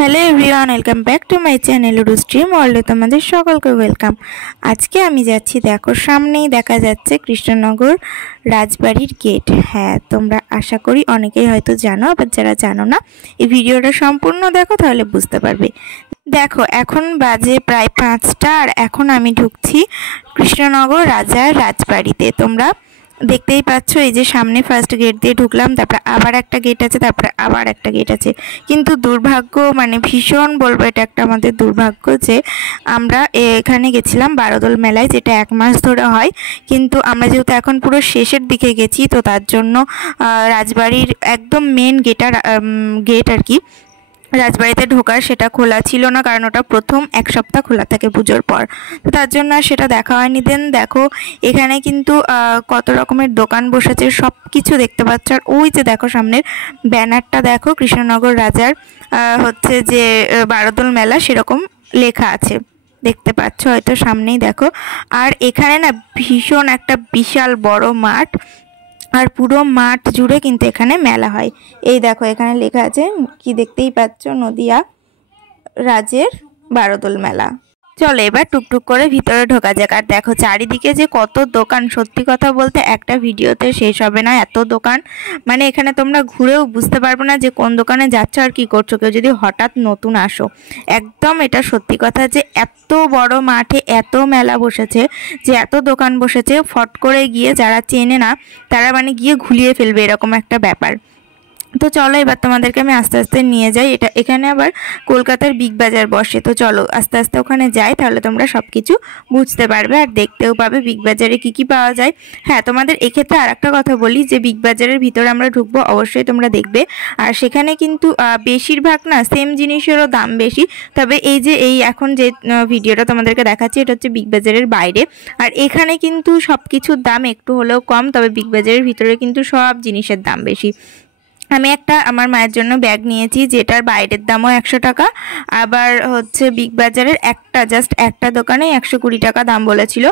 Hello everyone, welcome back to my channel লুডুস dream ওয়ার্ল্ডে তোমাদের সকলকে ওয়েলকাম। আজকে আমি যাচ্ছি, দেখো সামনেই দেখা যাচ্ছে কৃষ্ণনগর রাজবাড়ির গেট। হ্যাঁ, তোমরা আশা করি অনেকেই হয়তো জানো, আবার যারা জানো না এই ভিডিওটা সম্পূর্ণ দেখো তাহলে বুঝতে পারবে। দেখো এখন বাজে প্রায় 5টা আর এখন আমি ঢুকছি কৃষ্ণনগর রাজার রাজবাড়িতে। তোমরা দেখতেই পাচ্ছ, এই যে সামনে ফার্স্ট গেট দিয়ে ঢুকলাম, তারপরে আবার একটা গেট আছে, তারপরে আবার একটা গেট আছে। কিন্তু দুর্ভাগ্য, মানে ভীষণ বলবো এটা একটা আমাদের দুর্ভাগ্য, যে আমরা এখানে গেছিলাম বারোদোল মেলায়, যেটা 1 মাস ধরে হয়। কিন্তু আমরা যেহেতু এখন পুরো শেষের দিকে গেছি, তো তার জন্য রাজবাড়ির একদম মেন গেট আর কি, রাজবাড়িতে ঢোকার সেটা খোলা ছিল না, কারণ ওটা প্রথম 1 সপ্তাহ খোলা থাকে পুজোর পর, তো তার জন্য আর সেটা দেখা হয়নি। দেন দেখো এখানে কিন্তু কত রকমের দোকান বসেছে, সব কিছু দেখতে পাচ্ছ। আর ওই যে দেখো সামনের ব্যানারটা দেখো, কৃষ্ণনগর রাজার হচ্ছে যে বারোদোল মেলা সেরকম লেখা আছে, দেখতে পাচ্ছ হয়তো সামনেই দেখো। আর এখানে না ভীষণ একটা বিশাল বড় মাঠ, আর পুরো মাঠ জুড়ে কিন্তু এখানে মেলা হয়। এই দেখো এখানে লেখা আছে, কি দেখতেই পাচ্ছ, নদিয়া রাজের বারোদোল মেলা। চলো এবার টুকটুক করে ভিতরে ঢোকা যাক। আর দেখো চারিদিকে যে কত দোকান, সত্যি কথা বলতে একটা ভিডিওতে শেষ হবে না, এত দোকান। মানে এখানে তোমরা ঘুরেও বুঝতে পারবে না যে কোন দোকানে যাচ্ছ আর কি করছো, কেউ যদি হঠাৎ নতুন আসো। একদম এটা সত্যি কথা যে এত বড় মাঠে এত মেলা বসেছে, যে এত দোকান বসেছে, ফট করে গিয়ে যারা চেনে না তারা মানে গিয়ে ঘুরিয়ে ফেলবে, এরকম একটা ব্যাপার। তো চলো এবার তোমাদেরকে আমি আস্তে আস্তে নিয়ে যাই। এখানে আবার কলকাতার বিগ বাজার বসে, তো চলো আস্তে আস্তে ওখানে যাই, তাহলে তোমরা সব কিছু বুঝতে পারবে আর দেখতেও পাবে বিগ বাজারে কি কি পাওয়া যায়। হ্যাঁ, তোমাদের এক্ষেত্রে আর একটা কথা বলি, যে বিগ বাজারের ভিতরে আমরা ঢুকবো, অবশ্যই তোমরা দেখবে। আর সেখানে কিন্তু বেশিরভাগ না সেম জিনিসেরও দাম বেশি। তবে এই যে এখন যে ভিডিওটা তোমাদেরকে দেখাচ্ছি, এটা হচ্ছে বিগ বাজারের বাইরে। আর এখানে কিন্তু সব কিছুর দাম একটু হলেও কম, তবে বিগ বাজারের ভিতরে কিন্তু সব জিনিসের দাম বেশি। আমি একটা আমার মায়ের জন্য ব্যাগ নিয়েছি, যেটার বাইরের দামও 100 টাকা, আবার হচ্ছে বিগ বাজারের জাস্ট একটা দোকানে 120 টাকা দাম বলেছিল,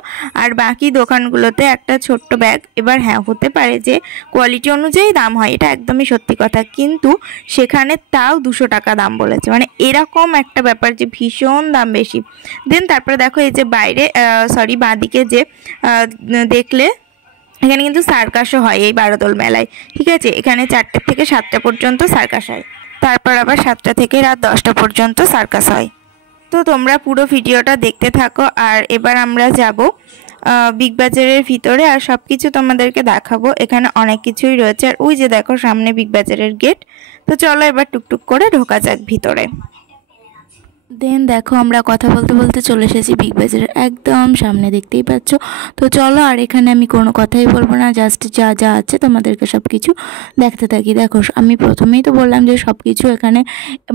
আর বাকি দোকানগুলোতে একটা ছোট্ট ব্যাগ। এবার হ্যাঁ, হতে পারে যে কোয়ালিটি অনুযায়ী দাম হয়, এটা একদমই সত্যি কথা, কিন্তু সেখানে তাও 200 টাকা দাম বলেছে, মানে এরকম একটা ব্যাপার যে ভীষণ দাম বেশি। দেন তারপরে দেখো এই যে বাইরে বাঁদিকে যে দেখলে, এখানে কিন্তু সার্কাসও হয় এই বারোদোল মেলায়। ঠিক আছে, এখানে 4টে থেকে 7টা পর্যন্ত সার্কাস হয়, তারপর আবার 7টা থেকে রাত 10টা পর্যন্ত সার্কাস হয়। তো তোমরা পুরো ভিডিওটা দেখতে থাকো। আর এবার আমরা যাব বিগ বাজারের ভিতরে, আর সব কিছু তোমাদেরকে দেখাবো। এখানে অনেক কিছুই রয়েছে, আর ওই যে দেখো সামনে বিগ বাজারের গেট। তো চলো এবার টুকটুক করে ঢোকা যাক ভিতরে। দেন দেখো আমরা কথা বলতে বলতে চলে এসেছি বিগ বাজারের একদম সামনে, দেখতেই পাচ্ছ। তো চলো, আর এখানে আমি কোনো কথাই বলবো না, জাস্ট যা যা আছে তোমাদেরকে সব কিছু দেখতে থাকি। দেখো আমি প্রথমেই তো বললাম যে সব কিছু এখানে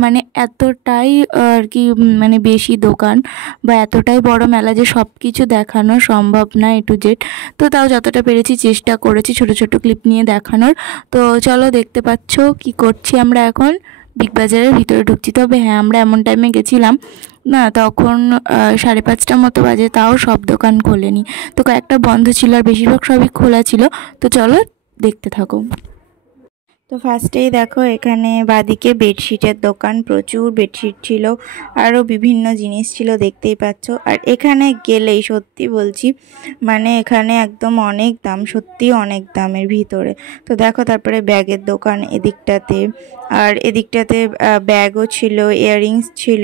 মানে এতটাই আর কি, মানে বেশি দোকান বা এতটাই বড় মেলা যে সব কিছু দেখানো সম্ভব না A to Z। তো তাও যতটা পেরেছি চেষ্টা করেছি ছোট ছোট ক্লিপ নিয়ে দেখানোর। তো চলো, দেখতে পাচ্ছ কি করছি আমরা এখন বিগ বাজারের ভিতরে ঢুকছি। তবে হ্যাঁ, আমরা এমন টাইমে গেছিলাম না, তখন 5:30টার মতো বাজে, তাও সব দোকান খোলেনি, তো কয়েকটা বন্ধ ছিল, আর বেশিরভাগ সবই খোলা ছিল। তো চলো দেখতে থাকো। তো ফার্স্টেই দেখো এখানে বাদিকে বেডশিটের দোকান, প্রচুর বেডশিট ছিল, আরও বিভিন্ন জিনিস ছিল, দেখতেই পাচ্ছ। আর এখানে গেলেই সত্যি বলছি, মানে এখানে একদম অনেক দাম, সত্যি অনেক দামের ভিতরে। তো দেখো তারপরে ব্যাগের দোকান এদিকটাতে, আর এদিকটাতে ব্যাগও ছিল, ইয়াররিংস ছিল,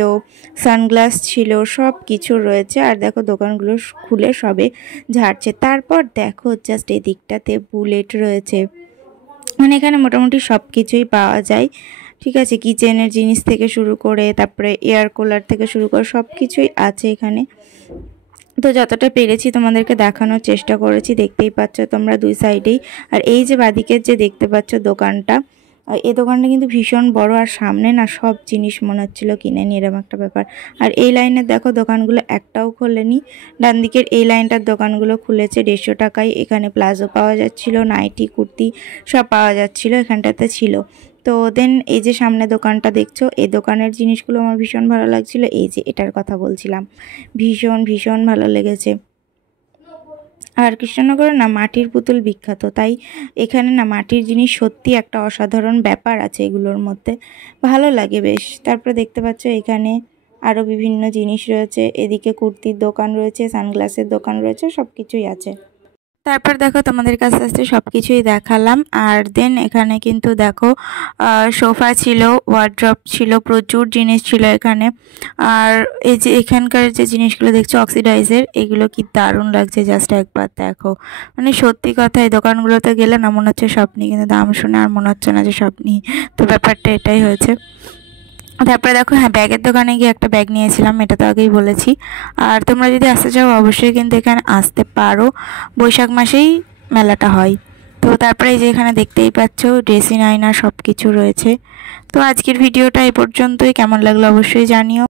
সানগ্লাস ছিল, সব কিছু রয়েছে। আর দেখো দোকানগুলো খুলে সবে ঝাড়ছে। তারপর দেখো জাস্ট এদিকটাতে বুলেট রয়েছে, মানে এখানে মোটামুটি সব কিছুই পাওয়া যায়। ঠিক আছে, কিচেনের জিনিস থেকে শুরু করে, তারপরে এয়ার কুলার থেকে শুরু করে সব কিছুই আছে এখানে। তো যতটা পেরেছি তোমাদেরকে দেখানোর চেষ্টা করেছি, দেখতেই পাচ্ছ তোমরা দুই সাইডেই। আর এই যে বাদিকের যে দেখতে পাচ্ছ দোকানটা, এই দোকানটা কিন্তু ভীষণ বড়, আর সামনে না সব জিনিস মনে হচ্ছিলো কিনে নি, এরকম একটা ব্যাপার। আর এই লাইনের দেখো দোকানগুলো একটাও খোলেনি, ডান দিকের এই লাইনটার দোকানগুলো খুলেছে 150 টাকায়। এখানে প্লাজো পাওয়া যাচ্ছিলো, নাইটি কুর্তি সব পাওয়া যাচ্ছিলো, এখানটাতে ছিল। তো দেন এই যে সামনে দোকানটা দেখছো, এই দোকানের জিনিসগুলো আমার ভীষণ ভালো লাগছিলো। এই যে এটার কথা বলছিলাম, ভীষণ ভীষণ ভালো লেগেছে। আর কৃষ্ণনগরে না মাটির পুতুল বিখ্যাত, তাই এখানে না মাটির জিনিস সত্যি একটা অসাধারণ ব্যাপার আছে এগুলোর মধ্যে, ভালো লাগে বেশ। তারপরে দেখতে পাচ্ছ এখানে আরও বিভিন্ন জিনিস রয়েছে, এদিকে কুর্তির দোকান রয়েছে, সানগ্লাসের দোকান রয়েছে, সব কিছুই আছে। তারপর দেখো তোমাদের কাছে আস্তে সব কিছুই দেখালাম। আর দেন এখানে কিন্তু দেখো সোফা ছিল, ওয়ার্ড্রপ ছিল, প্রচুর জিনিস ছিল এখানে। আর এই যে এখানকার যে জিনিসগুলো দেখছো অক্সিডাইজের, এগুলো কি দারুণ লাগছে, জাস্ট একবার দেখো। মানে সত্যি কথা এই দোকানগুলোতে গেলে না মনে হচ্ছে স্বপ্নি, কিন্তু দাম শুনে আর মনে হচ্ছে না যে স্বপ্নি। তো ব্যাপারটা এটাই হয়েছে। তারপরে দেখো হ্যাঁ, ব্যাগের দোকানে গিয়ে একটা ব্যাগ নিয়েছিলাম, এটা তো আগেই বলেছি। আর তোমরা যদি আসতে চাও অবশ্যই কিন্তু এখানে আসতে পারো, বৈশাখ মাসেই মেলাটা হয়। তো তারপরে এই যে এখানে দেখতেই পাচ্ছ ড্রেসিং আয়না সব কিছু রয়েছে। তো আজকের ভিডিওটা এই পর্যন্তই, কেমন লাগলো অবশ্যই জানিও।